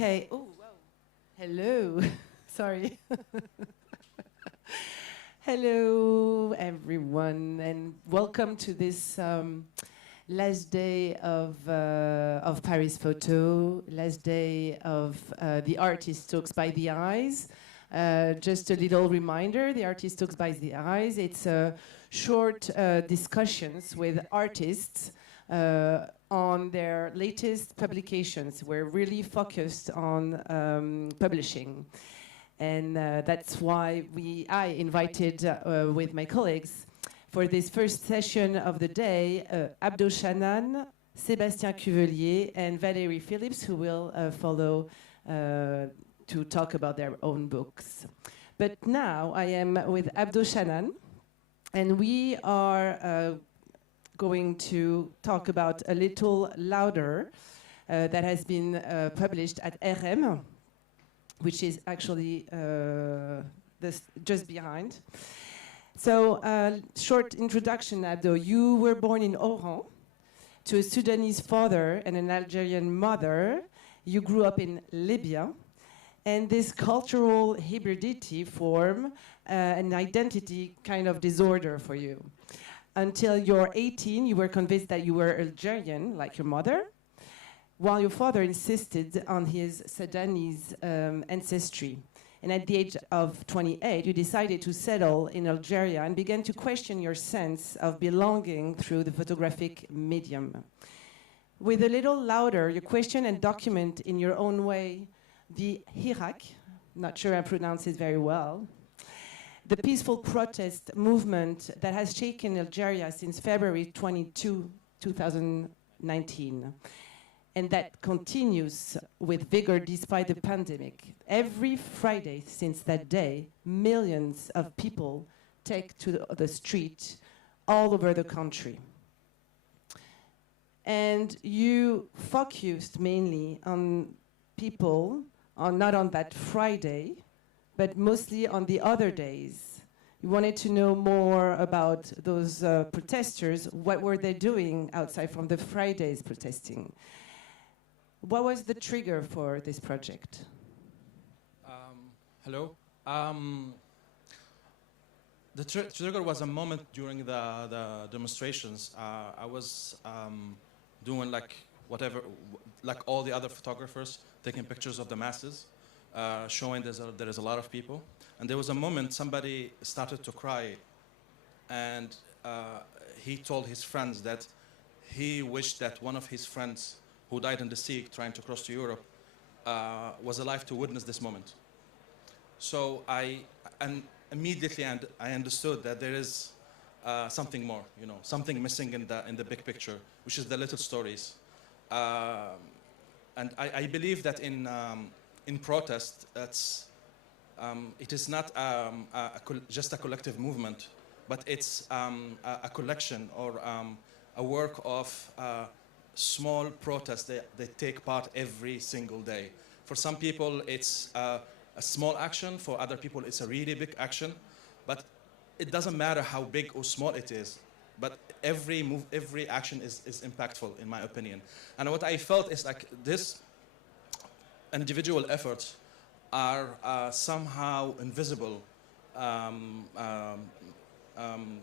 Okay. Oh, wow. Hello. Sorry. Hello, everyone, and welcome to this last day of Paris Photo, last day of the Artist Talks by the Eyes. Just a little reminder, the Artist Talks by the Eyes, it's short discussions with artists on their latest publications. We're really focused on publishing. And that's why I invited, with my colleagues, for this first session of the day, Abdo Shanan, Sébastien Cuvelier, and Valérie Phillips, who will follow to talk about their own books. But now I am with Abdo Shanan, and we are going to talk about A Little Louder that has been published at RM, which is actually this just behind. So, short introduction, Abdo. You were born in Oran to a Sudanese father and an Algerian mother. You grew up in Libya, and this cultural hybridity form an identity kind of disorder for you. Until you're 18, you were convinced that you were Algerian, like your mother, while your father insisted on his Sudanese ancestry. And at the age of 28, you decided to settle in Algeria and began to question your sense of belonging through the photographic medium. With A Little Louder, you question and document in your own way the Hirak, not sure I pronounce it very well, the peaceful protest movement that has shaken Algeria since February 22, 2019. And that continues with vigor despite the pandemic. Every Friday since that day, millions of people take to the street all over the country. And you focused mainly on people, not on that Friday, but mostly on the other days. You wanted to know more about those protesters. What were they doing outside from the Fridays protesting? What was the trigger for this project? Hello. The trigger was a moment during the demonstrations. I was doing like whatever, like all the other photographers, taking pictures of the masses, showing there is a lot of people. And there was a moment somebody started to cry, and he told his friends that he wished that one of his friends who died in the sea trying to cross to Europe was alive to witness this moment. So immediately I understood that there is something more, something missing in the big picture, which is the little stories. And I believe that in protest, it is not just a collective movement, but it's a collection or a work of small protests they take part every single day. For some people, it's a small action. For other people, it's a really big action. But it doesn't matter how big or small it is. But every action is impactful, in my opinion. And what I felt is like this individual efforts are somehow invisible,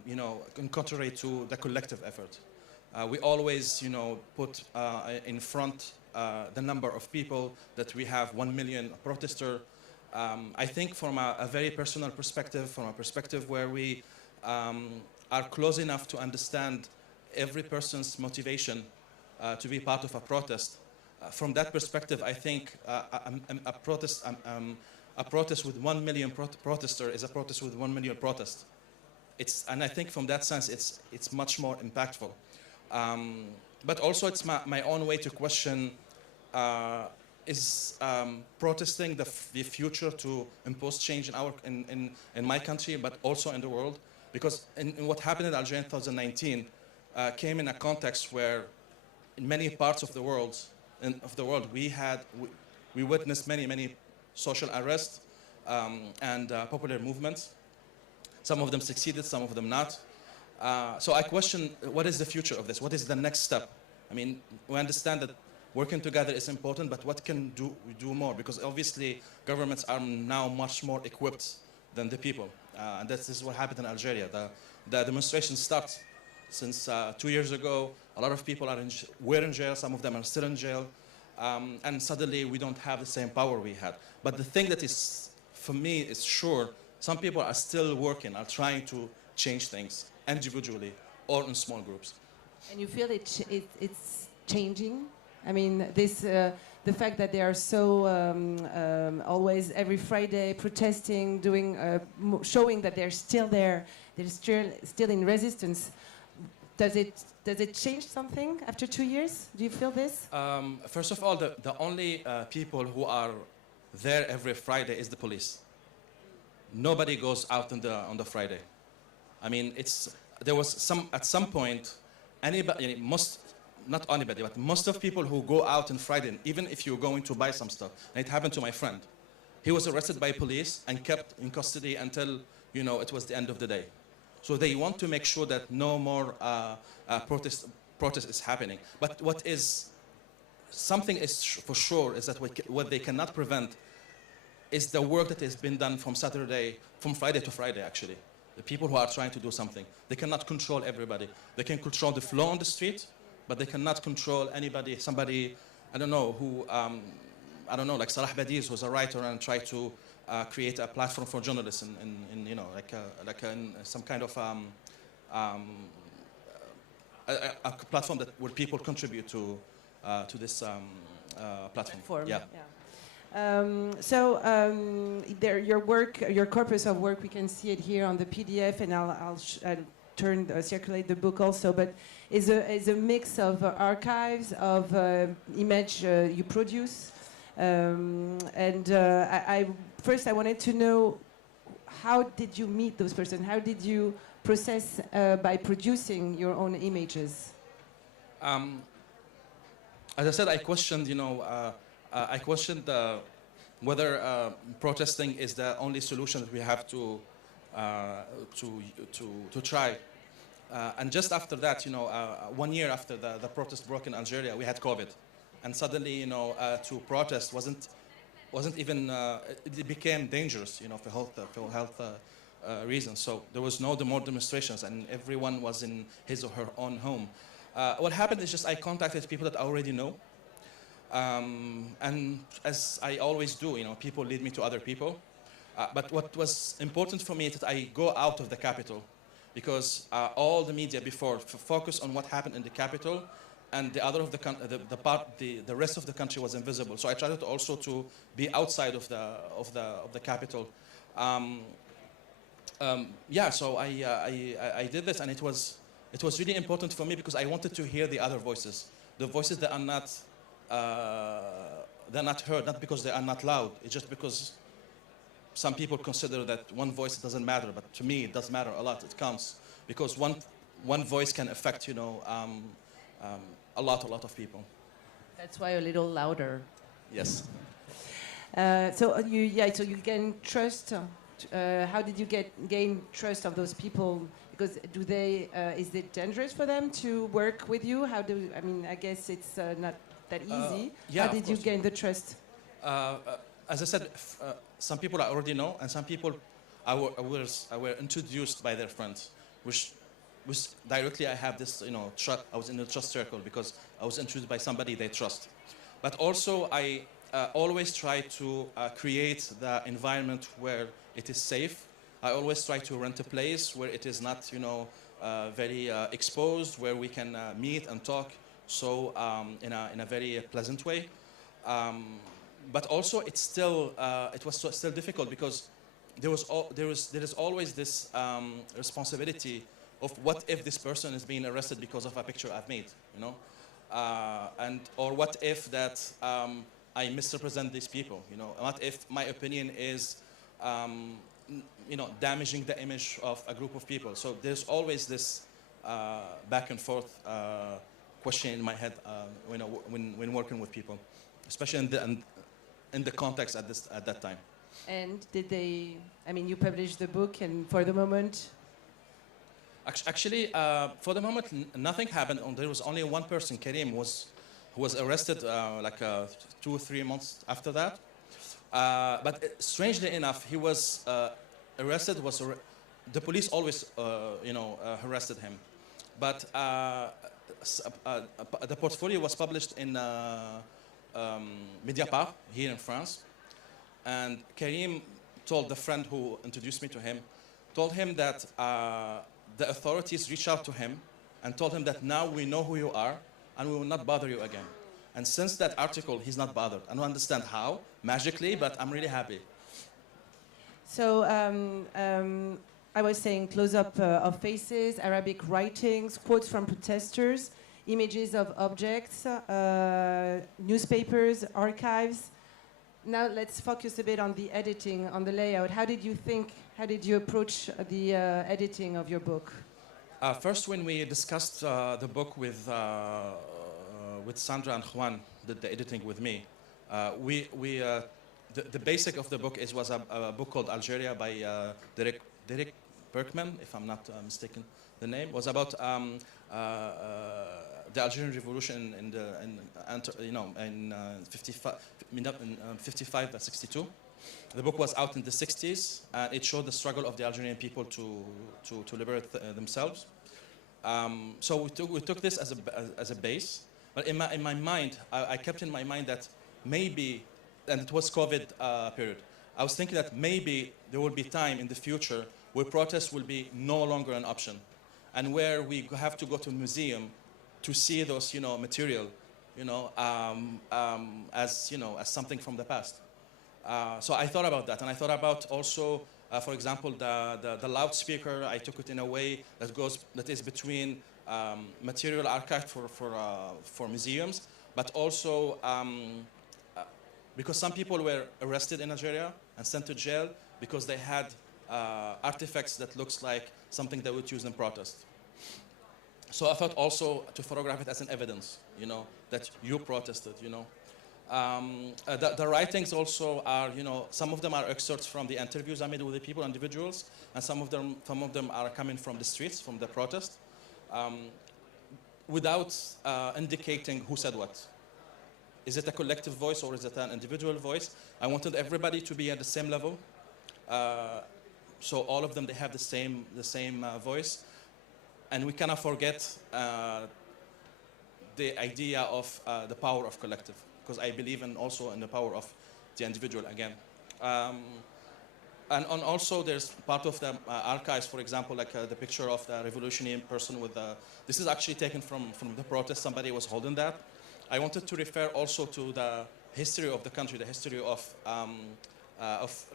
in contrary to the collective effort. We always, put in front the number of people that we have 1 million protesters. I think from a very personal perspective, from a perspective where we are close enough to understand every person's motivation to be part of a protest. From that perspective, I think a protest with 1 million protesters is a protest with 1 million protests. And I think from that sense, it's much more impactful. But also it's my own way to question, is protesting the future to impose change in my country, but also in the world? Because in what happened in Algeria in 2019 came in a context where in many parts of the world, we witnessed many social arrests and popular movements. Some of them succeeded, some of them not. So I question, what is the future of this? What is the next step? I mean, we understand that working together is important, but what can we do more? Because obviously governments are now much more equipped than the people. And this is what happened in Algeria. The demonstrations start since 2 years ago. A lot of people were in jail, some of them are still in jail. And suddenly we don't have the same power we had. But the thing that is, for me, is sure, some people are still working, are trying to change things individually or in small groups. And you feel it's changing? I mean, the fact that they are so always every Friday protesting, showing that they're still there, they're still in resistance. Does it change something after 2 years? Do you feel this? First of all, the only people who are there every Friday is the police. Nobody goes out on the Friday. I mean, there was at some point, anybody, not anybody, but most of people who go out on Friday, even if you're going to buy some stuff, and it happened to my friend. He was arrested by police and kept in custody until, it was the end of the day. So they want to make sure that no more protest is happening. But something is for sure is that what they cannot prevent is the work that has been done from Friday to Friday, actually. The people who are trying to do something. They cannot control everybody. They can control the flow on the street, but they cannot control somebody, I don't know, who, like Salah Badiz, who's a writer and tried to create a platform for journalists in some kind of a platform where people contribute to this platform. Yeah. Your corpus of work, we can see it here on the PDF, and I'll circulate the book also. But is a mix of archives of image you produce, First I wanted to know, how did you meet those persons? How did you process by producing your own images? As I said, I questioned, whether protesting is the only solution that we have to try. And just after that, 1 year after the protest broke in Algeria, we had COVID, and suddenly, to protest wasn't even. It became dangerous, for health reasons. So there was no more demonstrations, and everyone was in his or her own home. What happened is just I contacted people that I already know. And as I always do, people lead me to other people. But what was important for me is that I go out of the capital, because all the media before focused on what happened in the capital, and the rest of the country was invisible. So I tried also to be outside of the capital. So I did this, and it was really important for me because I wanted to hear the other voices, the voices that are not. They're not heard, not because they are not loud. It's just because some people consider that one voice doesn't matter, but to me it does matter a lot. It counts because one voice can affect, a lot of people. That's why a little louder. Yes. So you gain trust. How did you gain trust of those people? Because is it dangerous for them to work with you? I guess it's not that easy. How did you gain the trust? As I said, some people I already know, and some people I were introduced by their friends, which directly I have this, trust. I was in the trust circle because I was introduced by somebody they trust. But also I always try to create the environment where it is safe. I always try to rent a place where it is not, very exposed, where we can meet and talk. So in a very pleasant way, but also it was still difficult because there is always this responsibility of what if this person is being arrested because of a picture I've made, or what if that I misrepresent these people, what if my opinion is damaging the image of a group of people. So there's always this back and forth. Question in my head when working with people, especially in the context at that time. And you published the book, and for the moment? Actually, for the moment, nothing happened. There was only one person, Karim, who was arrested like 2 or 3 months after that. But strangely enough, he was arrested. The police always, harassed him. But the portfolio was published in Mediapart here in France, and Karim told the friend who introduced me to him, told him that the authorities reached out to him and told him that now we know who you are and we will not bother you again. And since that article, he's not bothered. I don't understand how, magically, but I'm really happy. So I was saying close-up of faces, Arabic writings, quotes from protesters, images of objects, newspapers, archives. Now let's focus a bit on the editing, on the layout. How did you approach the editing of your book? First, when we discussed the book with Sandra and Juan, did the editing with me, the basic of the book was a book called Algeria by Derek Berkman, if I'm not mistaken. The name was about the Algerian Revolution in 55 and 62. The book was out in the 60s, and it showed the struggle of the Algerian people to liberate themselves. So we took this as a base. But in my mind, I kept in my mind that maybe, and it was COVID period, I was thinking that maybe there will be time in the future where protest will be no longer an option, and where we have to go to a museum to see those, material, as something from the past. So I thought about that, and I thought about also, for example, the loudspeaker. I took it in a way that is between material archived for museums, but also because some people were arrested in Algeria and sent to jail because they had artifacts that looks like something they would use in protest. So I thought also to photograph it as an evidence, that you protested, The writings also are, some of them are excerpts from the interviews I made with the people, individuals, and some of them are coming from the streets, from the protest, without indicating who said what. Is it a collective voice or is it an individual voice? I wanted everybody to be at the same level, so all of them, they have the same voice, and we cannot forget the idea of the power of collective, because I believe also in the power of the individual again. And also there's part of the archives, for example, like the picture of the revolutionary person with this is actually taken from the protest. Somebody was holding that. I wanted to refer also to the history of the country, the history of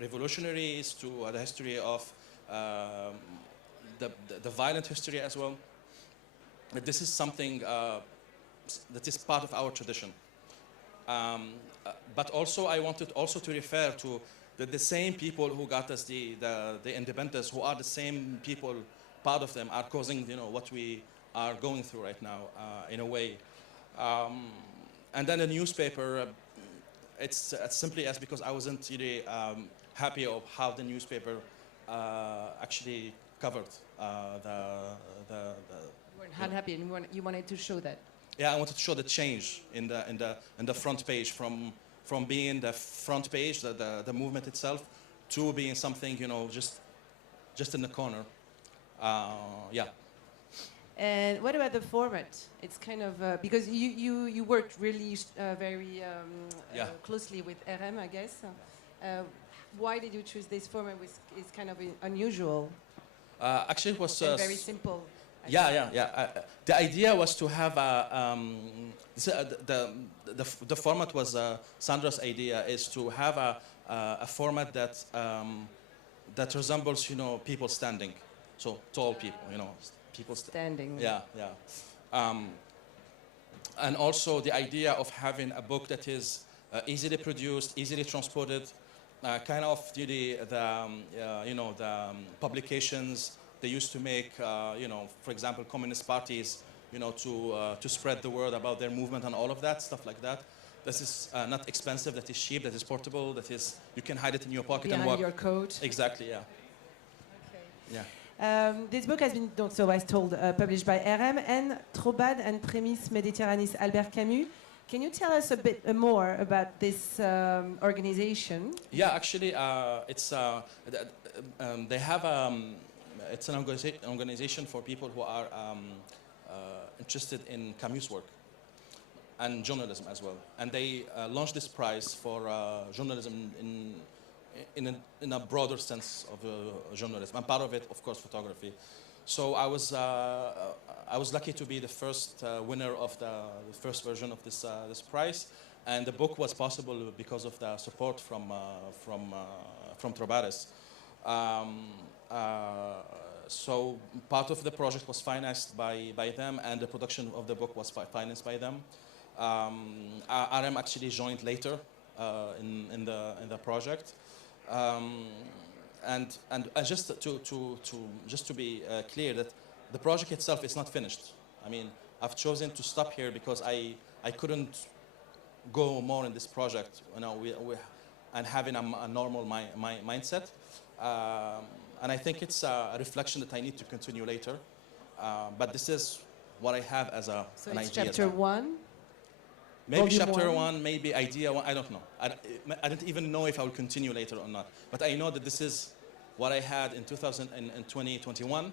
revolutionaries, to the history of the violent history as well. But this is something that is part of our tradition. But also I wanted also to refer to the same people who got us the independence, who are the same people, part of them are causing what we are going through right now in a way. And then the newspaper, it's as simply as because I wasn't really happy of how the newspaper actually covered You weren't unhappy, and you wanted to show that. Yeah, I wanted to show the change in the front page from being the front page, the movement itself, to being something just in the corner. Yeah. And what about the format? It's kind of because you worked really very closely with RM, I guess. Why did you choose this format? It's kind of unusual. Actually, it was and very simple. The idea was to have the format was Sandra's idea, is to have a format that resembles people standing, so tall people, people standing. And also the idea of having a book that is easily produced, easily transported, kind of the publications they used to make, for example, communist parties, to spread the word about their movement and all of that, stuff like that. This is not expensive, that is cheap, that is portable, that is, you can hide it in your pocket behind and walk. Your coat. Exactly, yeah. Okay. Yeah. This book has been, so I was told, published by RM and Trop bad and Prémices Méditerranéens Albert Camus, Can you tell us a bit more about this organization? Yeah, actually, they have it's an organization for people who are interested in Camus work and journalism as well. And they launched this prize for journalism in a broader sense of journalism. And part of it, of course, photography. So I was lucky to be the first winner of the first version of this prize, and the book was possible because of the support from Trobares. So part of the project was financed by them, and the production of the book was financed by them. RM actually joined later in the project. And just to be clear, that the project itself is not finished. I mean, I've chosen to stop here because I couldn't go more in this project, you know, and having a normal mindset. And I think it's a reflection that I need to continue later. But this is what I have as an idea. So it's chapter 1? Maybe chapter 1, maybe idea 1, I don't know. I don't even know if I will continue later or not. But I know that this is what I had in 2021,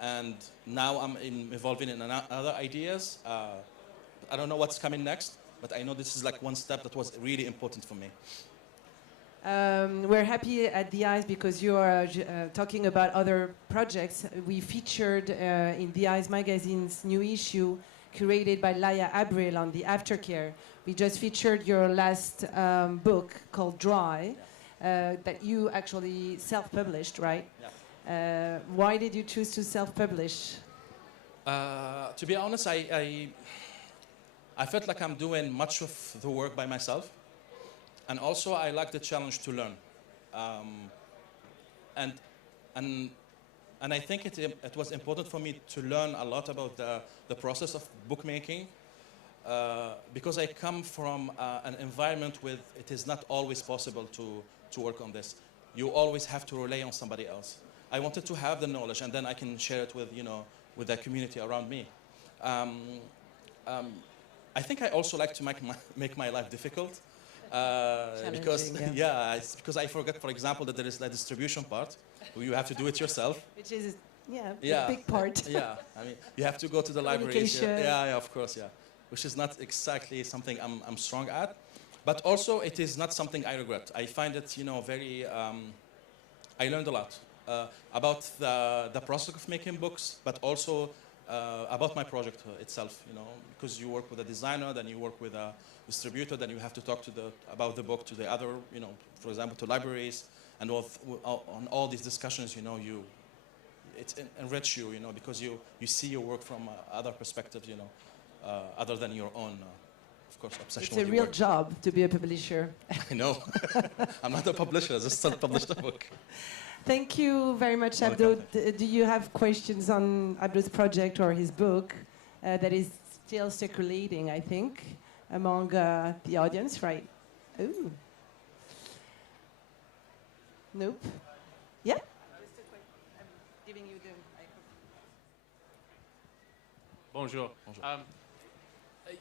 and now I'm evolving in other ideas. I don't know what's coming next, but I know this is like one step that was really important for me. We're happy at The Eyes because you are talking about other projects. We featured in The Eyes magazine's new issue, curated by Laia Abril on the aftercare. We just featured your last book called Dry, that you actually self-published, right? Yeah. Why did you choose to self-publish? To be honest, I felt like I'm doing much of the work by myself. And also, I like the challenge to learn. And I think it was important for me to learn a lot about the process of bookmaking, because I come from an environment where it is not always possible to work on this. You always have to rely on somebody else. I wanted to have the knowledge, and then I can share it with, you know, with the community around me. I think I also like to make my life difficult. Because yeah, it's because I forgot, for example, that there is the distribution part where you have to do it yourself, which is a big part. Yeah, I mean, you have to go to the libraries. Yeah, of course, yeah, which is not exactly something I'm strong at, but also it is not something I regret. I find it, you know, very. I learned a lot about the process of making books, but also about my project itself. You know, because you work with a designer, then you work with a distributor, then you have to talk about the book to the other, you know, for example, to libraries, and on all these discussions, you know, it enriches you, you know, because you see your work from other perspectives, you know, other than your own, of course, obsession. It's a real job to be a publisher. I know. I'm not a publisher. I just self-published a book. Thank you very much, Abdo. Do you have questions on Abdo's project or his book that is still circulating, I think, among the audience, right? Ooh. Nope. Yeah? I'm giving you the microphone. Bonjour.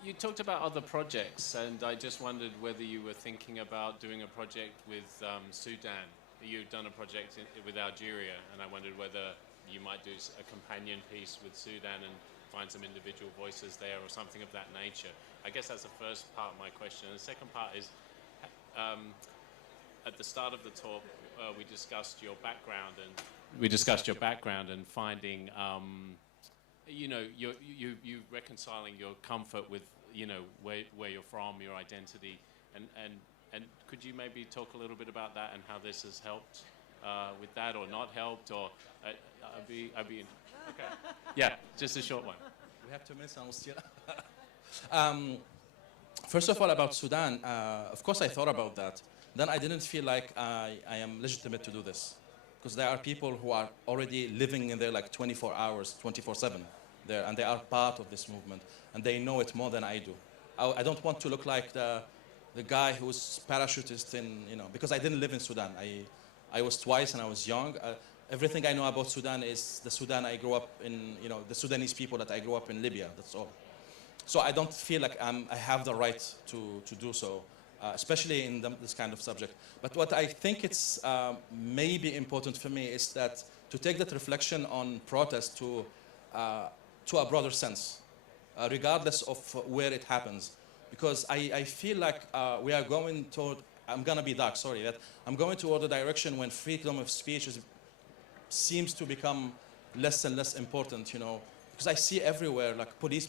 You talked about other projects, and I just wondered whether you were thinking about doing a project with Sudan. You've done a project with Algeria, and I wondered whether you might do a companion piece with Sudan and find some individual voices there or something of that nature. I guess that's the first part of my question. And the second part is, at the start of the talk, we discussed your background and finding, you know, you reconciling your comfort with, you know, where you're from, your identity, and could you maybe talk a little bit about that and how this has helped with that, or not helped, or I'd be okay. Yeah, just a short one. We have 2 minutes and we'll still. First of all, about Sudan, of course I thought about that. Then I didn't feel like I am legitimate to do this, because there are people who are already living in there like 24 hours, 24/7 there, and they are part of this movement, and they know it more than I do. I don't want to look like the guy who's parachutist in, you know, because I didn't live in Sudan. I was twice and I was young. Everything I know about Sudan is the Sudan I grew up in, you know, the Sudanese people that I grew up in Libya, that's all. So I don't feel like I have the right to do so, especially in this kind of subject. But what I think it's maybe important for me is that to take that reflection on protest to a broader sense, regardless of where it happens. Because I feel like we are going toward, I'm going to be dark, sorry, that I'm going toward a direction when freedom of speech seems to become less and less important, you know. Because I see everywhere, like police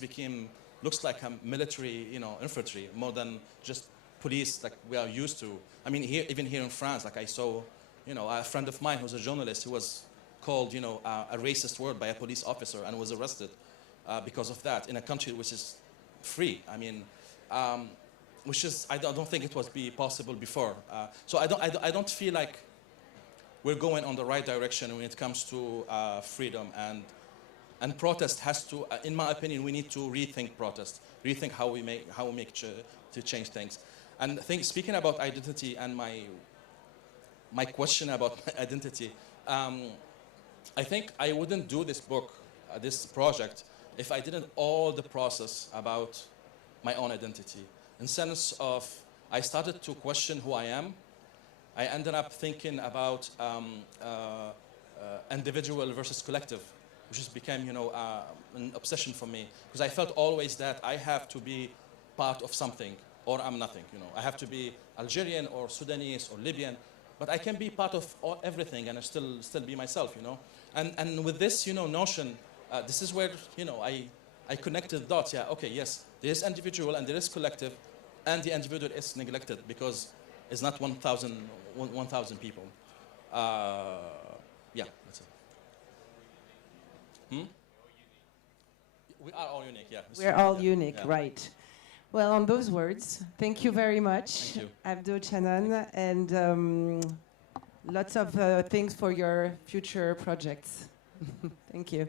looks like a military, you know, infantry, more than just police like we are used to. I mean, even here in France, like I saw, you know, a friend of mine who's a journalist who was called, you know, a racist word by a police officer and was arrested because of that in a country which is free. I mean, which is, I don't think it was possible before. So I don't feel like we're going on the right direction when it comes to freedom, and protest has to, in my opinion, we need to rethink protest, rethink how we make to change things. And speaking about identity and my question about my identity, I think I wouldn't do this book, this project, if I didn't all the process about my own identity. In sense of, I started to question who I am. I ended up thinking about individual versus collective, which has become, you know, an obsession for me. Because I felt always that I have to be part of something, or I'm nothing, you know. I have to be Algerian or Sudanese or Libyan, but I can be part of everything and I still be myself, you know. And with this, you know, notion, this is where, you know, I connected dots. Yeah, okay, yes, there is individual and there is collective, and the individual is neglected because it's not 1,000 people. Yeah, that's it. We are all unique, yeah. We're all unique, yeah. Right. Well, on those words, thank you very much, Abdo, Shanan, and lots of things for your future projects. Thank you.